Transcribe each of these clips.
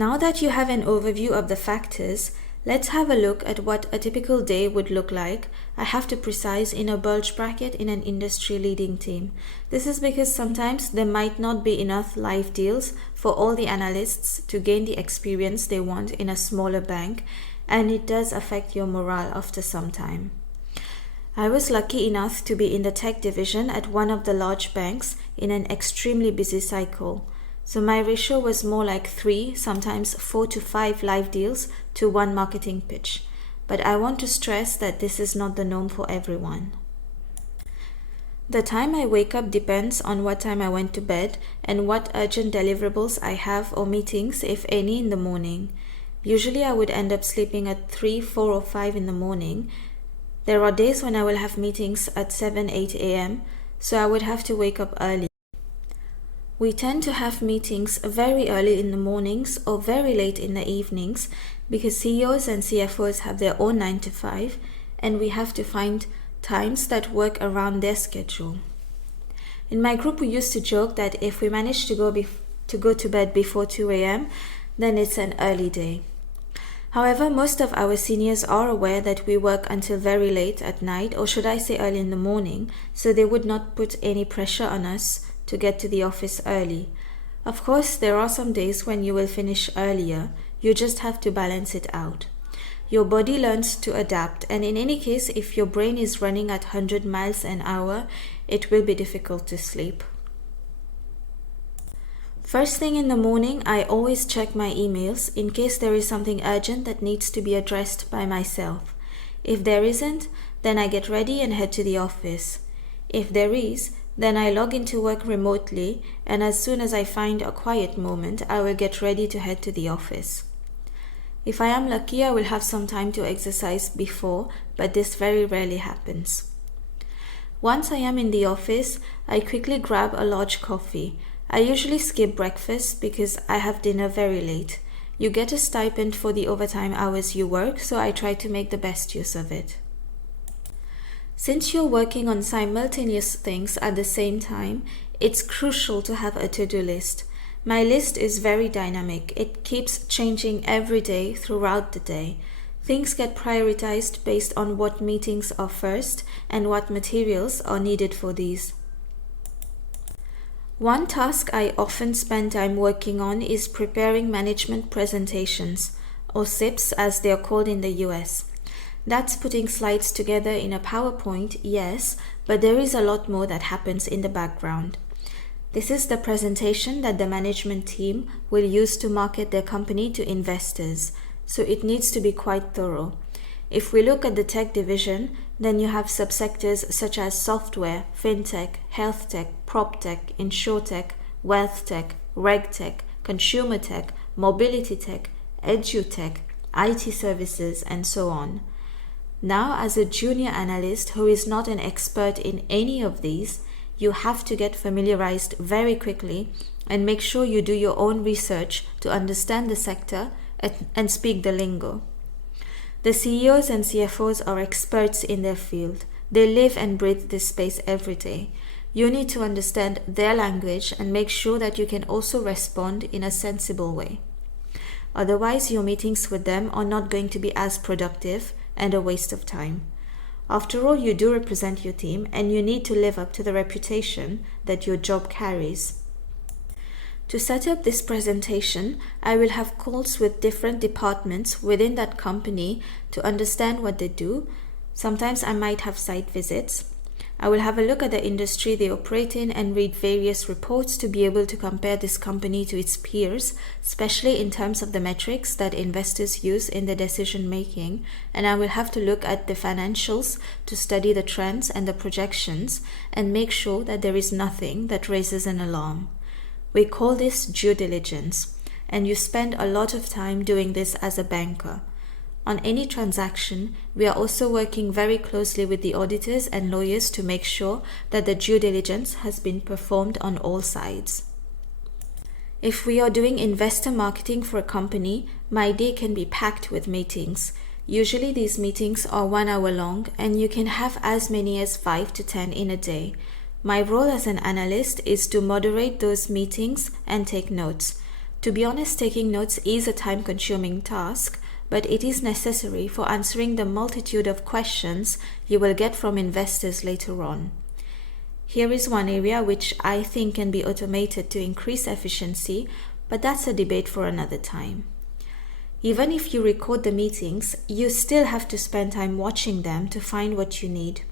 Now that you have an overview of the factors, let's have a look at what a typical day would look like. I have to precise in a bulge bracket in an industry-leading team. This is because sometimes there might not be enough live deals for all the analysts to gain the experience they want in a smaller bank, and it does affect your morale after some time. I was lucky enough to be in the tech division at one of the large banks in an extremely busy cycle. So my ratio was more like 3, sometimes 4 to 5 live deals to one marketing pitch. But I want to stress that this is not the norm for everyone. The time I wake up depends on what time I went to bed and what urgent deliverables I have or meetings, if any, in the morning. Usually I would end up sleeping at 3, 4 or 5 in the morning. There are days when I will have meetings at 7, 8 a.m., so I would have to wake up early. We tend to have meetings very early in the mornings or very late in the evenings because CEOs and CFOs have their own 9 to 5 and we have to find times that work around their schedule. In my group we used to joke that if we manage to go to bed before 2 a.m., then it's an early day. However, most of our seniors are aware that we work until very late at night, or should I say early in the morning, so they would not put any pressure on us to get to the office early. Of course, there are some days when you will finish earlier. You just have to balance it out. Your body learns to adapt, and in any case, if your brain is running at 100 miles an hour, it will be difficult to sleep. First thing in the morning, I always check my emails in case there is something urgent that needs to be addressed by myself. If there isn't, then I get ready and head to the office. If there is, then I log into work remotely, and as soon as I find a quiet moment, I will get ready to head to the office. If I am lucky, I will have some time to exercise before, but this very rarely happens. Once I am in the office, I quickly grab a large coffee. I usually skip breakfast because I have dinner very late. You get a stipend for the overtime hours you work, so I try to make the best use of it. Since you're working on simultaneous things at the same time, it's crucial to have a to-do list. My list is very dynamic. It keeps changing every day throughout the day. Things get prioritized based on what meetings are first and what materials are needed for these. One task I often spend time working on is preparing management presentations, or CIPs as they are called in the US. That's putting slides together in a PowerPoint, yes, but there is a lot more that happens in the background. This is the presentation that the management team will use to market their company to investors, so it needs to be quite thorough. If we look at the tech division, then you have subsectors such as software, fintech, health tech, prop tech, insurtech, wealth tech, reg tech, consumer tech, mobility tech, edutech, IT services, and so on. Now, as a junior analyst who is not an expert in any of these, you have to get familiarized very quickly and make sure you do your own research to understand the sector and speak the lingo. The CEOs and CFOs are experts in their field. They live and breathe this space every day. You need to understand their language and make sure that you can also respond in a sensible way. Otherwise, your meetings with them are not going to be as productive and a waste of time. After all, you do represent your team and you need to live up to the reputation that your job carries. To set up this presentation, I will have calls with different departments within that company to understand what they do. Sometimes I might have site visits. I will have a look at the industry they operate in and read various reports to be able to compare this company to its peers, especially in terms of the metrics that investors use in their decision making. And I will have to look at the financials to study the trends and the projections and make sure that there is nothing that raises an alarm. We call this due diligence, and you spend a lot of time doing this as a banker. On any transaction, we are also working very closely with the auditors and lawyers to make sure that the due diligence has been performed on all sides. If we are doing investor marketing for a company, my day can be packed with meetings. Usually these meetings are 1 hour long, and you can have as many as 5 to 10 in a day. My role as an analyst is to moderate those meetings and take notes. To be honest, taking notes is a time-consuming task, but it is necessary for answering the multitude of questions you will get from investors later on. Here is one area which I think can be automated to increase efficiency, but that's a debate for another time. Even if you record the meetings, you still have to spend time watching them to find what you need.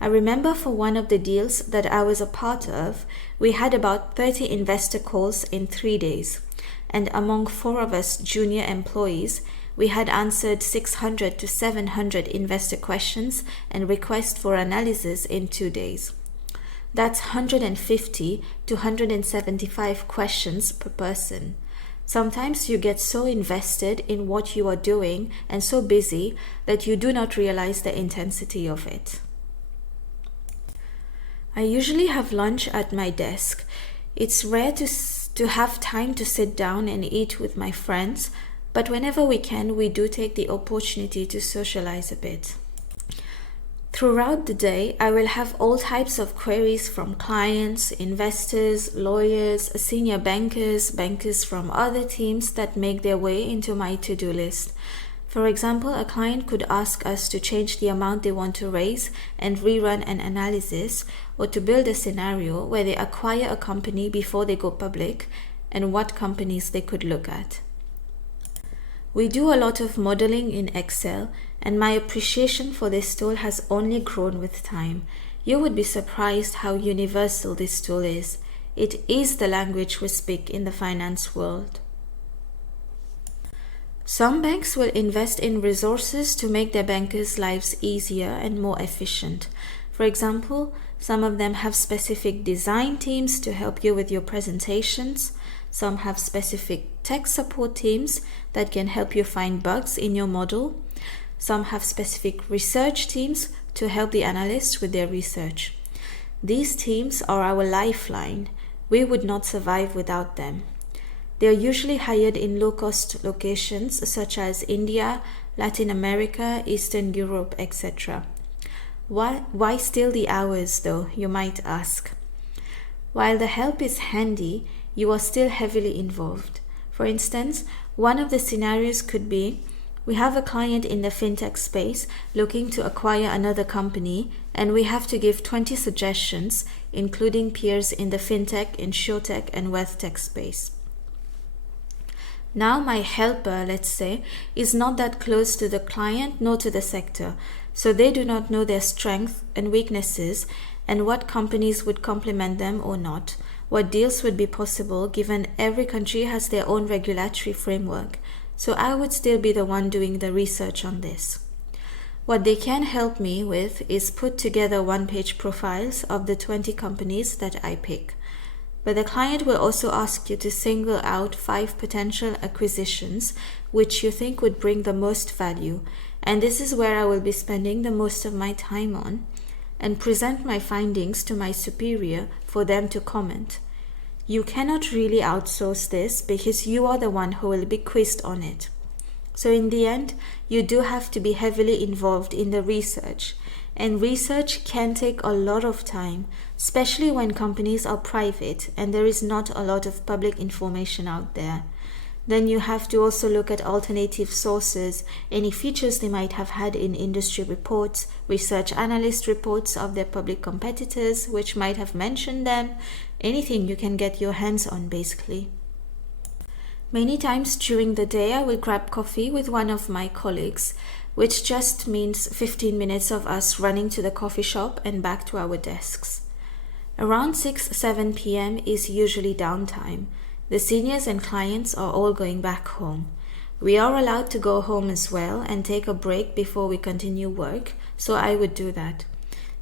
I remember for one of the deals that I was a part of, we had about 30 investor calls in 3 days, and among 4 of us junior employees, we had answered 600 to 700 investor questions and requests for analysis in 2 days. That's 150 to 175 questions per person. Sometimes you get so invested in what you are doing and so busy that you do not realize the intensity of it. I usually have lunch at my desk. It's rare to have time to sit down and eat with my friends, but whenever we can, we do take the opportunity to socialize a bit. Throughout the day, I will have all types of queries from clients, investors, lawyers, senior bankers, bankers from other teams that make their way into my to-do list. For example, a client could ask us to change the amount they want to raise and rerun an analysis, or to build a scenario where they acquire a company before they go public and what companies they could look at. We do a lot of modeling in Excel, and my appreciation for this tool has only grown with time. You would be surprised how universal this tool is. It is the language we speak in the finance world. Some banks will invest in resources to make their bankers' lives easier and more efficient. For example, some of them have specific design teams to help you with your presentations. Some have specific tech support teams that can help you find bugs in your model. Some have specific research teams to help the analysts with their research. These teams are our lifeline. We would not survive without them. They are usually hired in low-cost locations such as India, Latin America, Eastern Europe, etc. Why still the hours though, you might ask? While the help is handy, you are still heavily involved. For instance, one of the scenarios could be, we have a client in the fintech space looking to acquire another company, and we have to give 20 suggestions, including peers in the fintech, insurtech, and wealthtech space. Now my helper, let's say, is not that close to the client nor to the sector, so they do not know their strengths and weaknesses and what companies would complement them or not, what deals would be possible given every country has their own regulatory framework. So I would still be the one doing the research on this. What they can help me with is put together one-page profiles of the 20 companies that I pick. But the client will also ask you to single out 5 potential acquisitions which you think would bring the most value, and this is where I will be spending the most of my time on, and present my findings to my superior for them to comment. You cannot really outsource this because you are the one who will be quizzed on it. So in the end, you do have to be heavily involved in the research, and research can take a lot of time, especially when companies are private and there is not a lot of public information out there. Then you have to also look at alternative sources, any features they might have had in industry reports, research analyst reports of their public competitors which might have mentioned them, anything you can get your hands on basically. Many times during the day I will grab coffee with one of my colleagues, which just means 15 minutes of us running to the coffee shop and back to our desks. Around 6-7 p.m. is usually downtime. The seniors and clients are all going back home. We are allowed to go home as well and take a break before we continue work, so I would do that.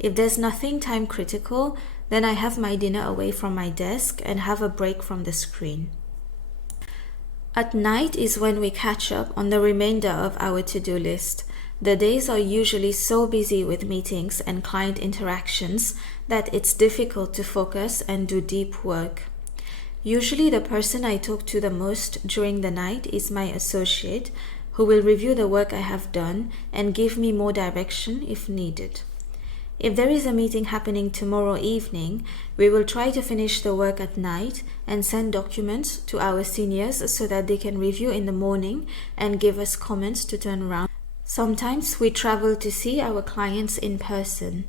If there's nothing time critical, then I have my dinner away from my desk and have a break from the screen. At night is when we catch up on the remainder of our to-do list. The days are usually so busy with meetings and client interactions that it's difficult to focus and do deep work. Usually the person I talk to the most during the night is my associate, who will review the work I have done and give me more direction if needed. If there is a meeting happening tomorrow evening, we will try to finish the work at night and send documents to our seniors so that they can review in the morning and give us comments to turn around. Sometimes we travel to see our clients in person.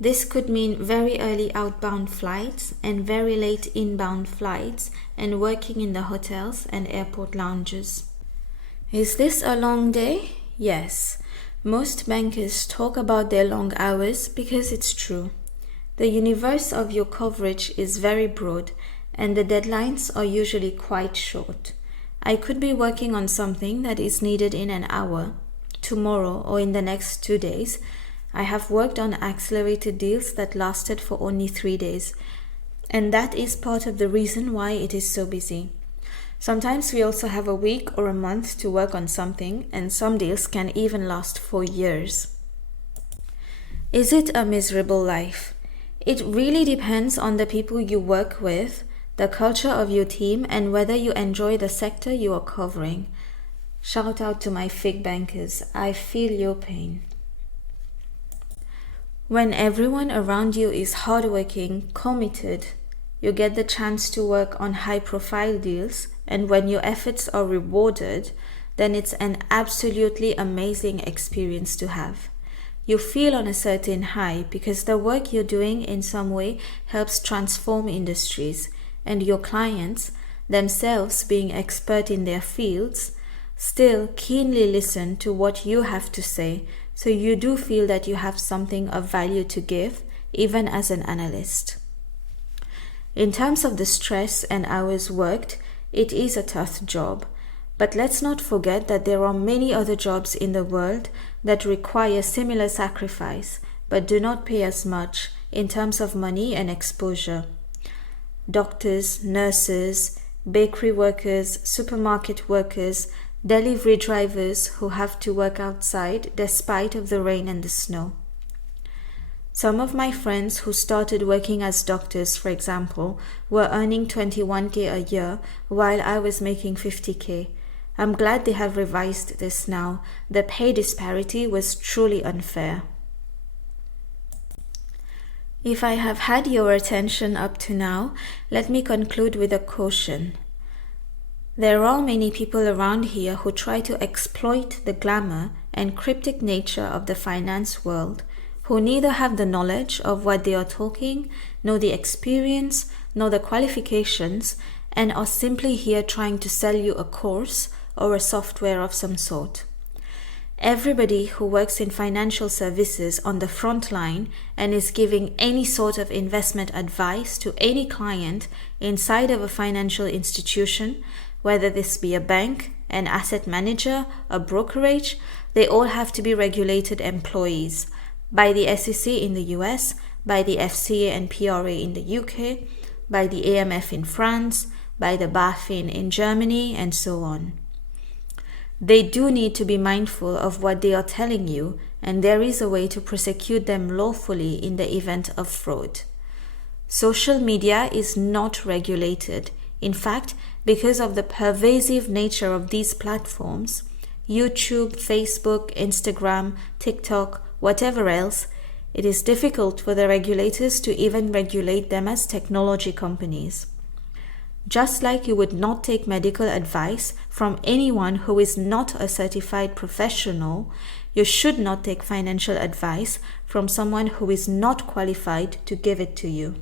This could mean very early outbound flights and very late inbound flights and working in the hotels and airport lounges. Is this a long day? Yes. Most bankers talk about their long hours because it's true. The universe of your coverage is very broad and the deadlines are usually quite short. I could be working on something that is needed in an hour, tomorrow, or in the next 2 days. I have worked on accelerated deals that lasted for only 3 days, and that is part of the reason why it is so busy. Sometimes we also have a week or a month to work on something, and some deals can even last for years. Is it a miserable life? It really depends on the people you work with, the culture of your team, and whether you enjoy the sector you are covering. Shout out to my fig bankers. I feel your pain. When everyone around you is hardworking, committed, you get the chance to work on high-profile deals, and when your efforts are rewarded, then it's an absolutely amazing experience to have. You feel on a certain high because the work you're doing in some way helps transform industries, and your clients, themselves being expert in their fields, still keenly listen to what you have to say, so you do feel that you have something of value to give, even as an analyst. In terms of the stress and hours worked, it is a tough job, but let's not forget that there are many other jobs in the world that require similar sacrifice, but do not pay as much in terms of money and exposure. Doctors, nurses, bakery workers, supermarket workers, delivery drivers who have to work outside despite of the rain and the snow. Some of my friends who started working as doctors, for example, were earning 21k a year while I was making 50k. I'm glad they have revised this now. The pay disparity was truly unfair. If I have had your attention up to now, let me conclude with a caution. There are many people around here who try to exploit the glamour and cryptic nature of the finance world, who neither have the knowledge of what they are talking, nor the experience, nor the qualifications, and are simply here trying to sell you a course or a software of some sort. Everybody who works in financial services on the front line and is giving any sort of investment advice to any client inside of a financial institution, whether this be a bank, an asset manager, a brokerage, they all have to be regulated employees by the SEC in the US, by the FCA and PRA in the UK, by the AMF in France, by the BaFin in Germany, and so on. They do need to be mindful of what they are telling you, and there is a way to prosecute them lawfully in the event of fraud. Social media is not regulated. In fact, because of the pervasive nature of these platforms, YouTube, Facebook, Instagram, TikTok, whatever else, it is difficult for the regulators to even regulate them as technology companies. Just like you would not take medical advice from anyone who is not a certified professional, you should not take financial advice from someone who is not qualified to give it to you.